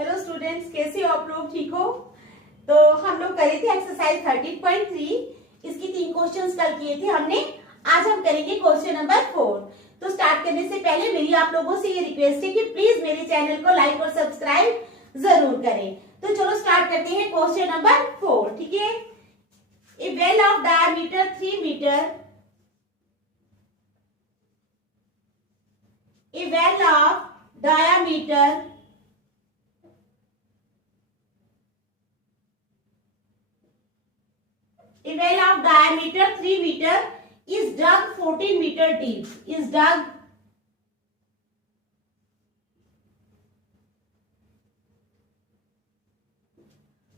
Hello students, कैसे हो आप लोग? ठीक हो? तो हम लोग करे थे एक्सरसाइज 13.3। इसकी 3 क्वेश्चंस कल किए थे हमने। आज हम करेंगे क्वेश्चन नंबर 4। तो स्टार्ट करने से पहले मेरी आप लोगों से ये रिक्वेस्ट है कि प्लीज मेरे चैनल को लाइक और सब्सक्राइब जरूर करें। तो चलो स्टार्ट करते हैं क्वेश्चन नंबर 4। ठीक है। A well of diameter 3 metre, a well of diameter 3 meter is dug 14 meter deep. Is dug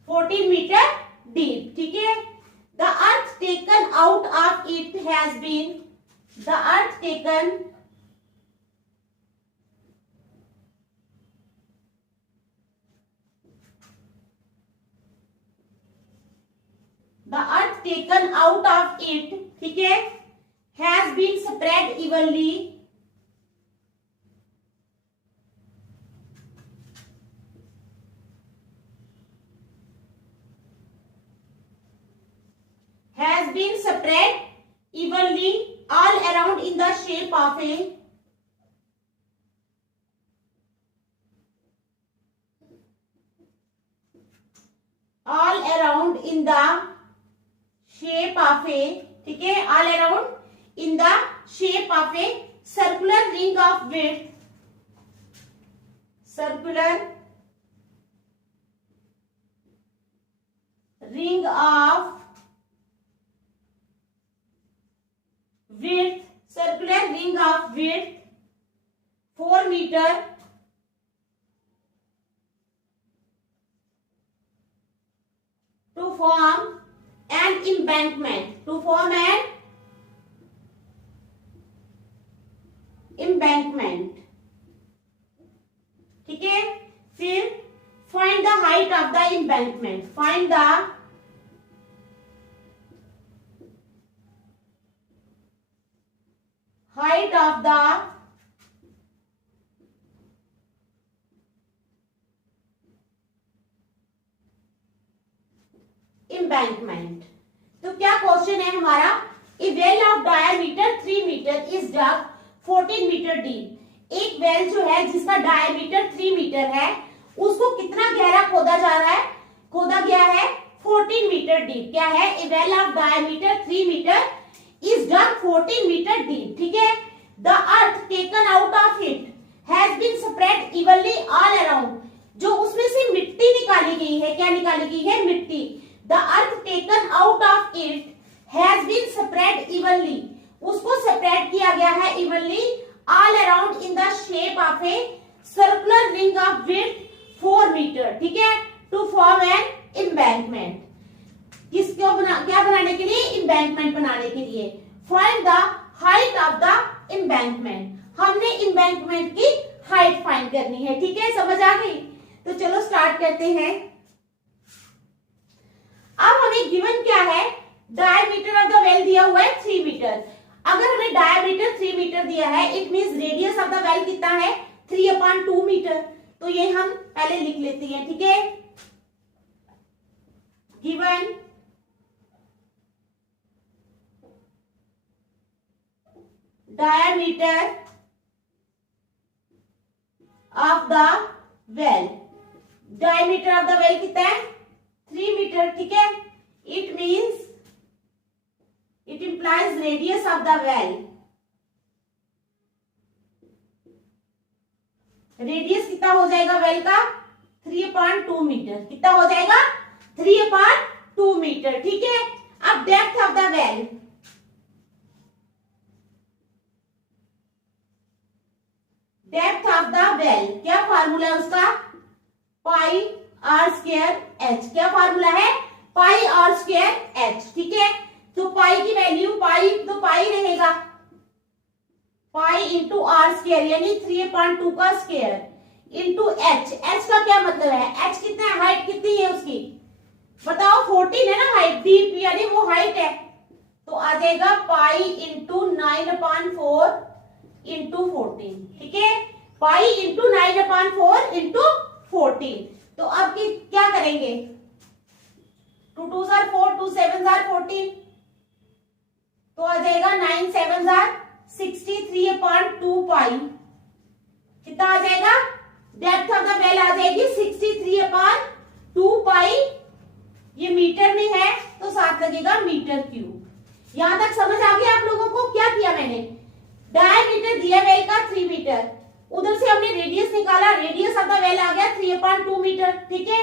14 meter deep. ठीक है। The earth taken out of it has been the earth taken out of it, ठीक है, has been spread evenly all around in the shape of a ठीक है, all around in the shape of a circular ring of width, circular ring of width 4 meter to form an embankment, ठीक है। फिर find the height of the embankment, find the height of the embankment। तो क्या question है हमारा? A well of diameter 3 metre is dug 14 metre deep. एक well जो है जिसका डायमीटर 3 मीटर है, उसको कितना गहरा खोदा जा रहा है? खोदा गया है 14 मीटर डीप। क्या है? A well of diameter 3 metre is dug 14 metre deep. ठीक है। The earth taken out of it has been spread evenly all around. जो उसमें से मिट्टी निकाली गई है, क्या निकाली गई है? मिट्टी। The earth taken out of it has been spread evenly, उसको spread किया गया है evenly all around in the shape of a circular ring of width 4 meter, ठीक है, to form an embankment। किसको क्या बनाने के लिए? embankment बनाने के लिए। Find the height of the embankment, हमने embankment की height find करनी है। ठीक है, समझ आ गई? तो चलो स्टार्ट करते हैं। अब हमें गिवन क्या है? डायमीटर ऑफ द वेल दिया हुआ है 3 मीटर। अगर हमें डायमीटर 3 मीटर दिया है, it means radius of the well कितना है? 3/2 मीटर। तो ये हम पहले लिख लेते हैं। ठीक है। Given diameter of the well, diameter of the well कितना है? 3 मीटर। ठीक है। It means it implies radius of the well, radius कितना हो जाएगा वेल का? 3/2 मीटर। कितना हो जाएगा? 3/2 मीटर। ठीक है। अब depth of the well, depth of the well क्या फार्मूला है उसका? पाई आर स्क्वायर एच। क्या फार्मूला है? Pi r square H. ठीक है। तो पाई की वैल्यू, पाई तो पाई रहेगा, पाई इंटू आर स्क्वायर यानी 3/2 का स्क्वायर इंटू एच। एच का क्या मतलब है? एच कितना है? हाइट कितनी है उसकी? बताओ। 14 है ना हाइट, डीप यानी वो हाइट है। तो आ जाएगा पाई इंटू 9/4 इंटू 14। ठीक है। Pi into 9/4 into 14। 14। तो अब क्या करेंगे, 2 2 जार 4, 2 7 जार 14, तो आ जाएगा 9 7 जार 63/2 पाई। कितना आ जाएगा, डेप्थ ऑफ द वेल आ जाएगी 63/2 पाई। ये मीटर में है तो साथ लगेगा मीटर क्यूब। यहां तक समझ आ गया आप लोगों को? क्या किया मैंने, डायमीटर दिया वेल का 3 मीटर, उधर से हमने रेडियस निकाला, रेडियस ऑफ द वेल आ गया 3/2 मीटर। ठीक है,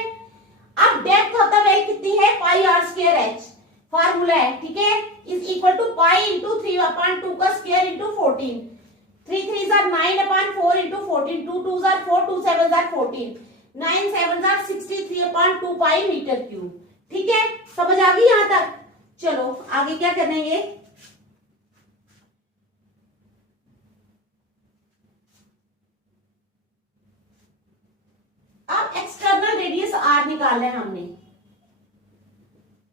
अब डेप्थ ऑफ द वेल कितनी है, pi r square h, formula है। ठीक है, is equal to pi into 3/2 का स्क्वायर इंटू 14। 3 3 जार 9/4 इंटू 14, 2 2 जार 4, 2 7 जार 14, 9 7 जार 63/2 पाई मीटर क्यूब। ठीक है, समझ आ गई यहां तक? चलो आगे क्या करेंगे, अब एक्सटर्नल रेडियस आर निकालना है हमने।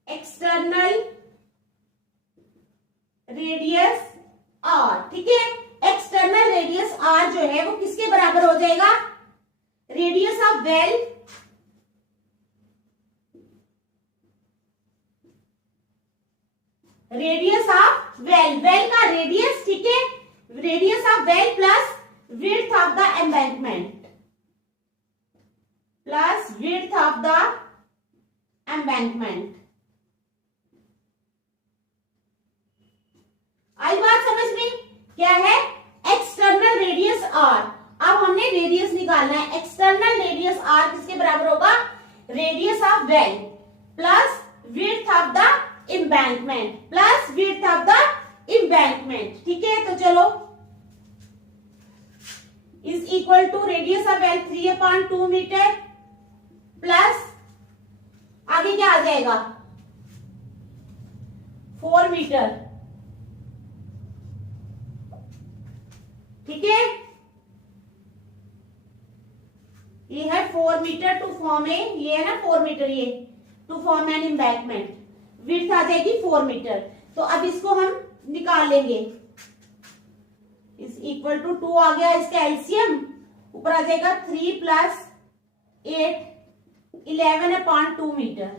एक्सटर्नल रेडियस आर, ठीक है, एक्सटर्नल रेडियस आर जो है वो किसके बराबर हो जाएगा, रेडियस ऑफ वेल वेल का रेडियस, ठीक है, radius of well plus width of the embankment, plus width of the embankment. आई बात समझ में? क्या है, एक्सटर्नल रेडियस आर। अब हमने रेडियस निकालना है, एक्सटर्नल रेडियस आर किसके बराबर होगा, radius of well plus width of the embankment, plus width of the embankment. ठीक है, तो चलो is equal to radius of well 3/2 metre plus आगे क्या आ जाएगा 4 मीटर। ठीक है, ये है 4 मीटर टू फॉर्म ए, ये है ना 4 मीटर, ये to form an embankment, width आ जाएगी 4 मीटर। तो अब इसको हम निकाल लेंगे, इज इक्वल टू 2 आ गया इसका एलसीएम, ऊपर आ जाएगा 3 प्लस 8 11/2 मीटर।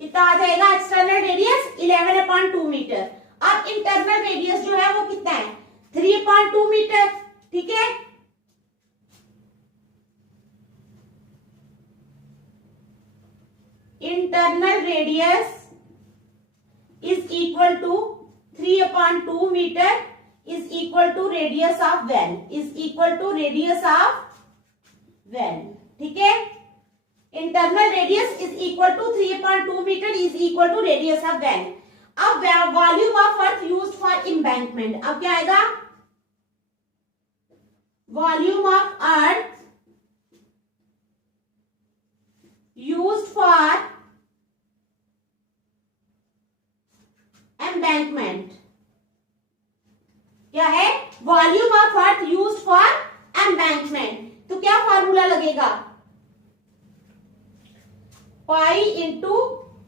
कितना आ जाएगा एक्सटर्नल रेडियस 11/2 मीटर। अब इंटरनल रेडियस जो है वो कितना है 3/2 मीटर। ठीक है, internal radius is equal to 3/2 metre is equal to radius of well, is equal to radius of well. ठीक है, internal radius is equal to 3/2 metre is equal to radius of well. अब volume of earth used for embankment, अब क्या आएगा, volume of earth used for embankment. क्या है, volume of earth used for embankment. तो क्या फॉर्मूला लगेगा, pi into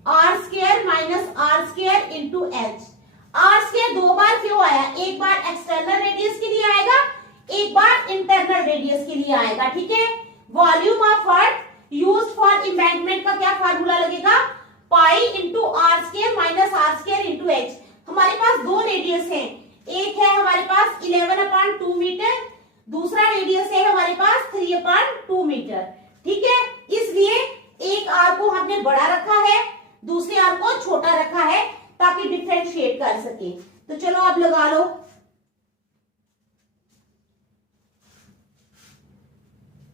are square minus R square into H. R square 2 बार क्यों आया, एक बार एक्सटर्नल रेडियस के लिए आएगा, एक बार इंटरनल रेडियस के लिए आएगा। ठीक है, volume of earth used for embankment का क्या फार्मूला लगेगा, pi into are square minus R square into H. हमारे पास 2 रेडियस हैं, एक है हमारे पास 11/2 मीटर, दूसरा रेडियस है हमारे पास 3/2 मीटर। ठीक है, इसलिए एक आर को हमने बड़ा रखा है, दूसरे आर को छोटा रखा है ताकि डिफरेंशिएट कर सके। तो चलो अब लगा लो,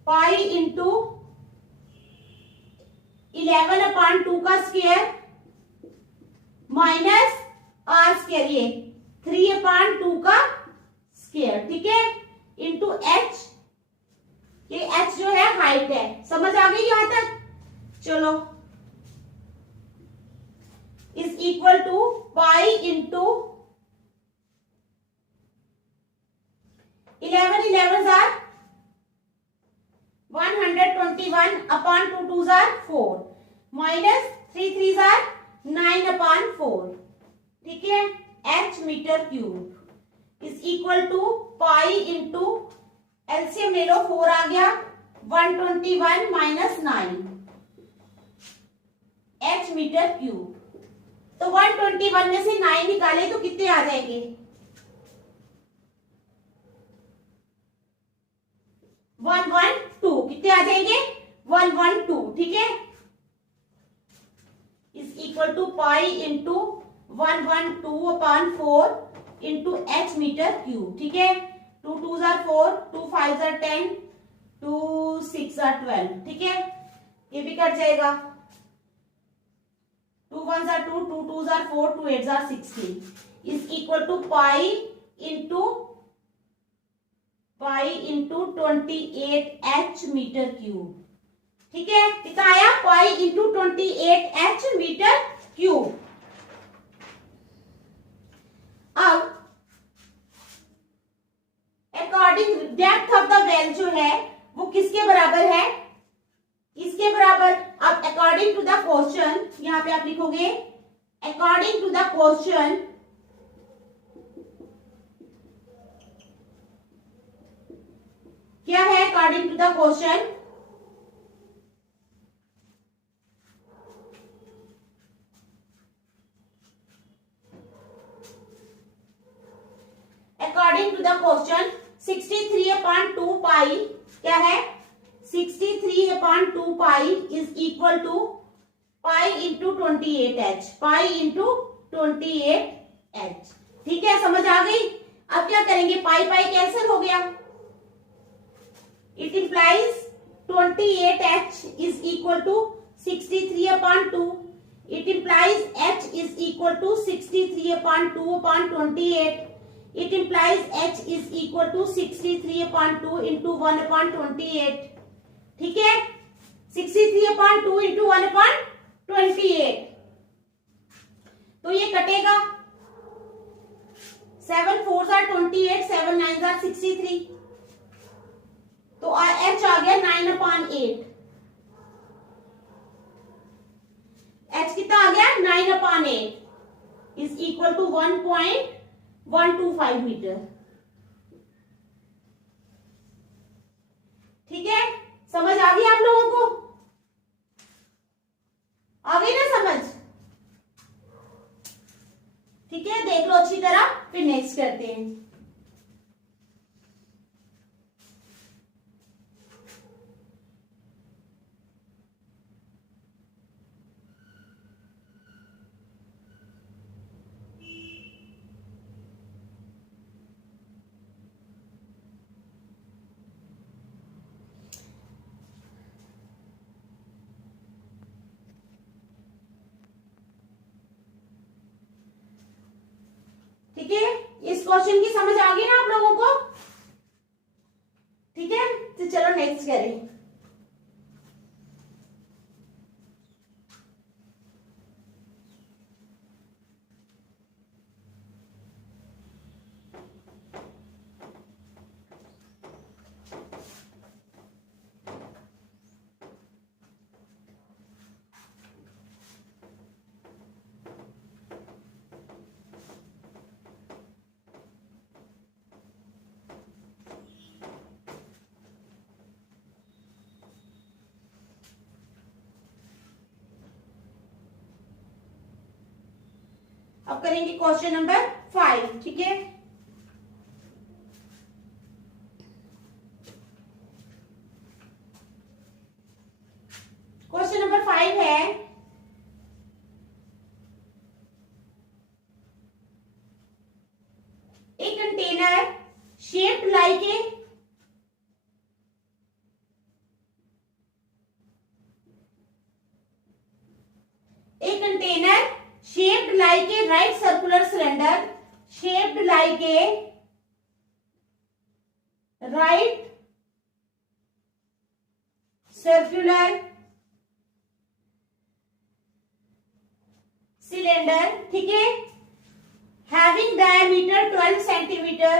पाई इंटू 11/2 का स्क्वायर माइनस आर स्क्वायर, ये 3/2 का स्क्वायर। ठीक है, इंटू एच, ये एच जो है हाइट है। समझ आ गई यहां तक? चलो is equal to pi into 11 11 जार 121/2 2 जार 4 माइनस 3 3 जार 9/4। ठीक है, H metre cube is equal to pi into LCM ले लो 4 आ गया 121 माइनस 9 एच मीटर क्यूब। तो 121 में से 9 निकाले तो कितने आ जाएंगे? 112। कितने आ जाएंगे? 112। ठीक है, is equal to pi into 112/4 into H metre cube. ठीक है, 2 2 जार 4, 2 5 जार 10, 2 6 जार 12। ठीक है, ये भी कट जाएगा। 2 1 जार 2, 2 2 जार 4, 2 8 जार 16 is equal to pi into 28 h metre cube. ठीक है, कितना आया? Pi into 28 h metre cube. अब according depth of the well जो है वो किसके बराबर है? इसके बराबर। अब अकॉर्डिंग टू द क्वेश्चन, यहां पे आप लिखोगे अकॉर्डिंग टू द क्वेश्चन क्या है? According to the question according to the question 63/2 pi क्या है? 63/2 pi is equal to pi into 28 H. Pi into 28 H. ठीक है, समझ आ गई? अब क्या करेंगे? पाई पाई कैंसिल हो गया। It implies 28 H is equal to 63/2। It implies H is equal to 63/2/28। It implies h is equal to 63/2 into 1/28। ठीक है, 63/2 into 1/28। तो ये कटेगा। 7 4 जार 28, 7 9 जार 63। तो h आ गया 9/8। h कितना आ गया? 9/8 इज इक्वल टू 1.125 मीटर। ठीक है, समझ आ गई आप लोगों को? आ गई ना समझ? ठीक है, देख लो अच्छी तरह, फिर नेक्स्ट करते हैं। ठीक है, इस क्वेश्चन की समझ आ गई ना आप लोगों को? ठीक है, तो चलो नेक्स्ट करें। अब करेंगे क्वेश्चन नंबर 5। ठीक है, क्वेश्चन नंबर 5 है a container shaped like a container shaped like a right circular cylinder, shaped like a right circular cylinder। ठीक है, having diameter 12 centimeter,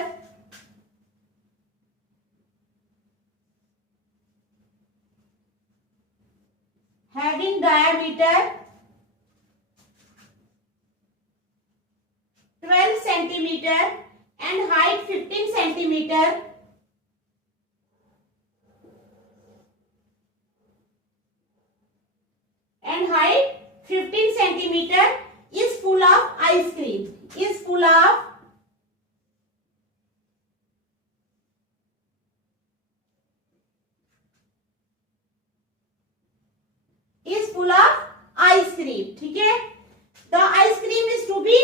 having diameter 12 centimeter and height 15 centimeter, full of ice cream. ठीक है, the ice cream is to be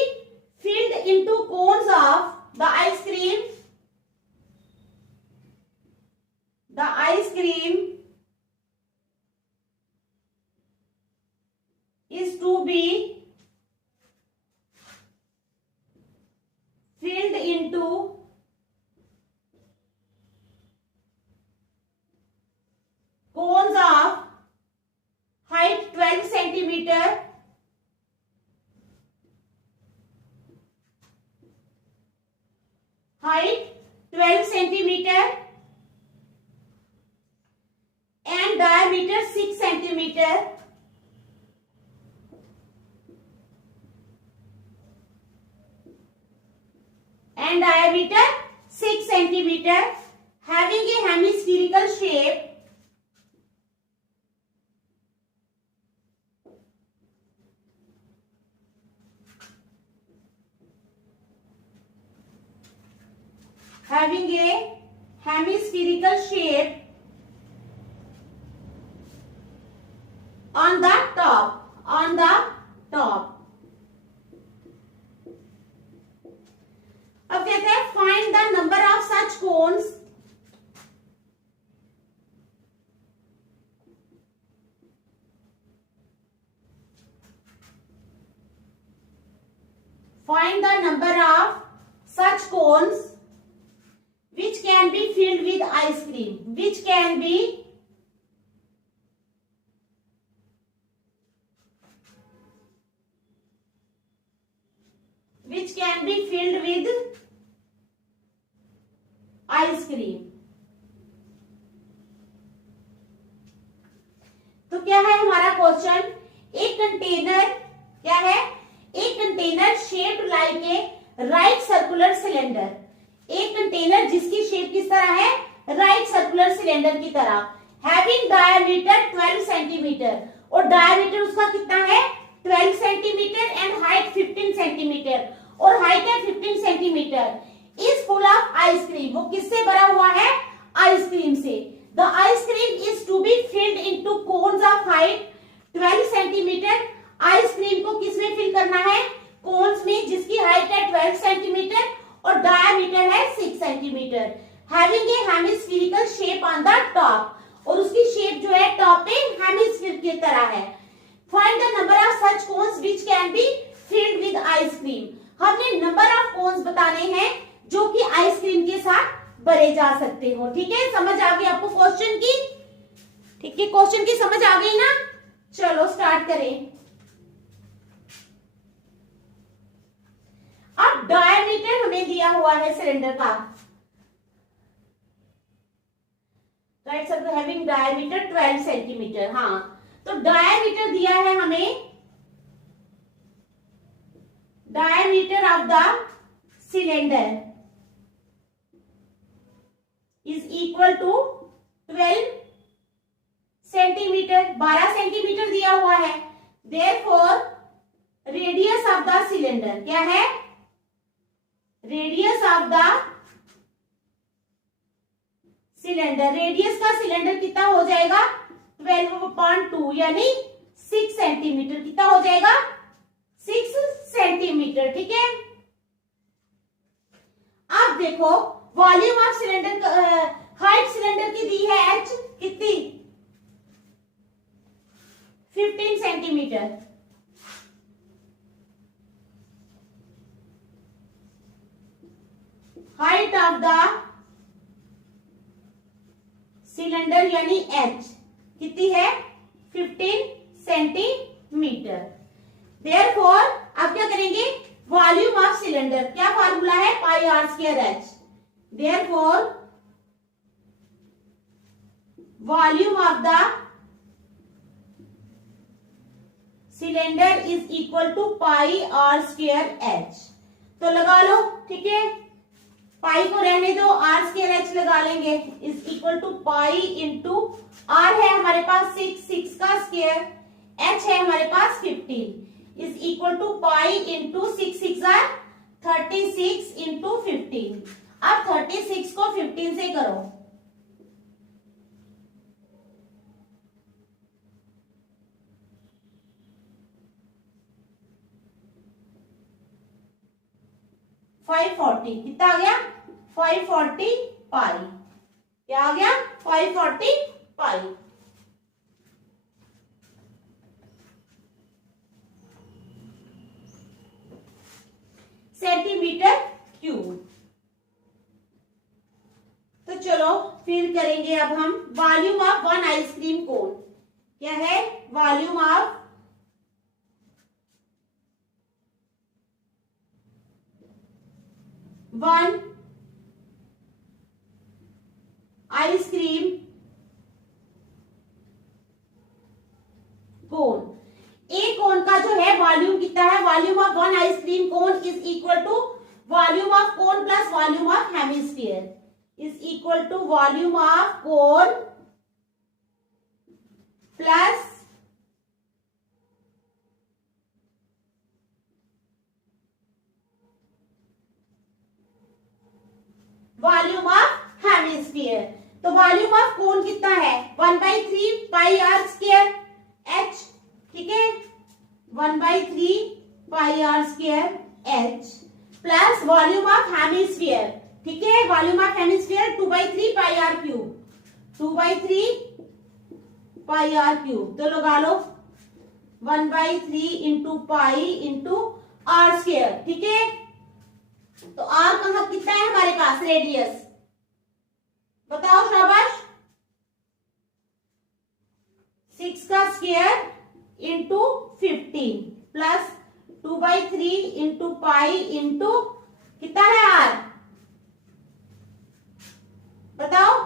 filled into cones of the ice cream. The ice cream is to be filled into cones of height 12 centimeter, height 12 centimeter and diameter 6 centimeter. And diameter 6 centimeter, having a hemispherical shape. Having a hemispherical shape on the top. On the top. अब कहते हैं find the number of such cones find the number of such cones which can be filled with ice cream, which can be filled with ice cream. तो क्या है हमारा question, एक container क्या है, एक container shaped like a right circular cylinder, एक container जिसकी शेप किस तरह है, राइट सर्कुलर सिलेंडर की तरह, हैविंग डायमीटर 12 सेंटीमीटर, और डायमीटर उसका कितना है 12 सेंटीमीटर एंड हाइट 15 सेंटीमीटर, और हाइट है 15 centimetre, is full of ice cream, वो किससे भरा हुआ है, आइसक्रीम से. The ice cream is to be filled into cones of height 12 centimetre, ice cream को किसमें फिल करना है, कोन्स में जिसकी हाइट है 12 सेंटीमीटर और डायमीटर है 6 centimetre, having a hemispherical shape on the top, और उसकी शेप जो है टॉप पे हेमिस्फीयर की तरह है. Find the number of such cones which can be filled with ice cream, हमने नंबर ऑफ कोन्स बताने हैं जो कि आइसक्रीम के साथ भरे जा सकते हो. ठीक है, समझ आ गई आपको क्वेश्चन की, ठीक है, क्वेश्चन की समझ आ गई ना. चलो स्टार्ट करें. अब डायमीटर हमें दिया हुआ है सिलेंडर का, right sir, having diameter 12 centimetre. हाँ, तो डायमीटर दिया है हमें, diameter of the cylinder is equal to 12 centimetre, 12 centimetre दिया हुआ है. Therefore radius of the cylinder क्या है, radius of the cylinder, radius का सिलेंडर कितना हो जाएगा 12/2 यानी 6 सेंटीमीटर, कितना हो जाएगा 6 सेंटीमीटर. ठीक है, अब देखो volume of cylinder, height cylinder की दी है h कितनी 15 centimetre, height of the cylinder यानी h कितनी है 15 सेंटीमीटर. देयरफॉर अब क्या करेंगे, वॉल्यूम ऑफ सिलेंडर, क्या फार्मूला है pi r square h. Therefore volume of the cylinder is equal to pi r square h. तो लगा लो, ठीक है, पाई को रहने दो, आर स्क्वायर एच लगा लेंगे, is equal to pi into R है हमारे पास 6 का स्क्वायर, एच है हमारे पास 15, is equal to pi into 6 R 36 into 15. अब 36 को 15 से करो, 540 कितना आ गया 540 पाई, क्या आ गया 540 पाई। Centimetre cube. तो चलो फिर करेंगे अब हम volume of one ice cream cone. क्या है volume of one ice cream cone. एक कोन का जो है वॉल्यूम कितना है, volume of one ice cream cone is equal to volume of cone plus volume of hemisphere is equal to volume of cone plus volume of hemisphere. तो volume of cone कितना है 1/3 pi r square H, ठीक है 1/3 pi r square h plus volume of hemisphere, ठीक है volume of hemisphere 2/3 pi r cube, 2/3 pi r cube. तो लगा लो 1/3 into pi into are square, ठीक है। तो आर कहां कितना है हमारे पास रेडियस, बताओ शाबाश 6 का square into 15 plus 2/3 into pi into कितना है आर, बताओ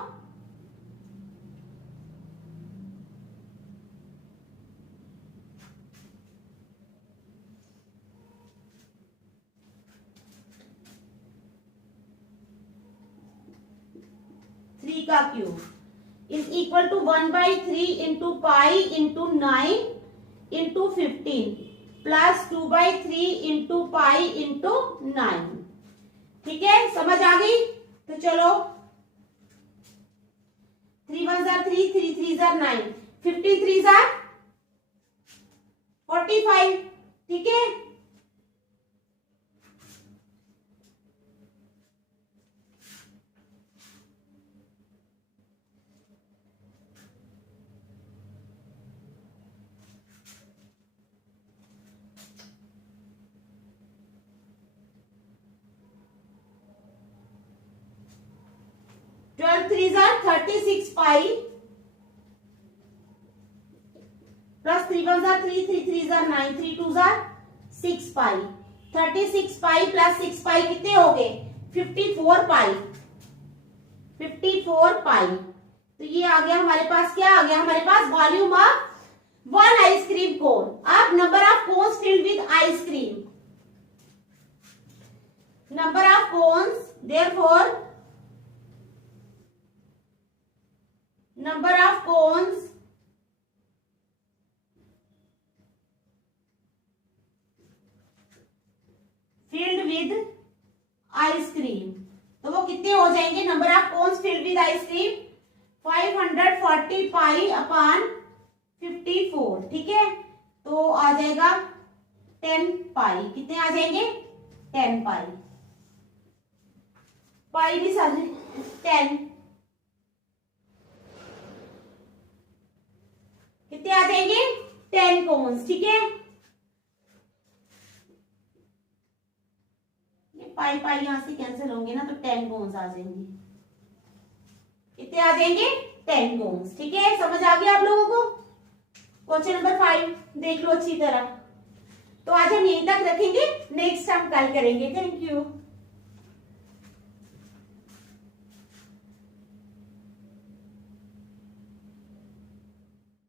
का cube is equal to 1/3 into pi into 9 into 15 plus 2/3 into pi into 9, ठीक है समझ आ गई। तो चलो 3 1 3 3 3 9 53 45, ठीक है। थ्री 36 पाई प्लस 3 1 3 3 3 9 3 2 6 पाई, 36 पाई प्लस 6 पाई कितने हो गए 54 पाई, 54 पाई। तो ये आ गया हमारे पास, क्या आ गया हमारे पास volume of one ice cream cone. अब number of cones filled with ice cream, number of cones therefore number of cones filled with ice cream, तो वो कितने हो जाएंगे number of cons filled with ice cream 540 pi upon 54, ठीक है। तो आ जाएगा 10 पाई, कितने आ जाएंगे 10 पाई, पाई भी सारे 10, कितने आ जाएंगे 10 कोन्स, ठीक है। ये पाई पाई यहां से कैंसिल होंगे ना तो 10 कोन्स आ जाएंगे, कितने आ जाएंगे 10 कोन्स, ठीक है समझ आ गया आप लोगों को। क्वेश्चन नंबर 5 देख लो अच्छी तरह। तो आज हम यहीं तक रखेंगे, नेक्स्ट हम कल करेंगे। Thank you.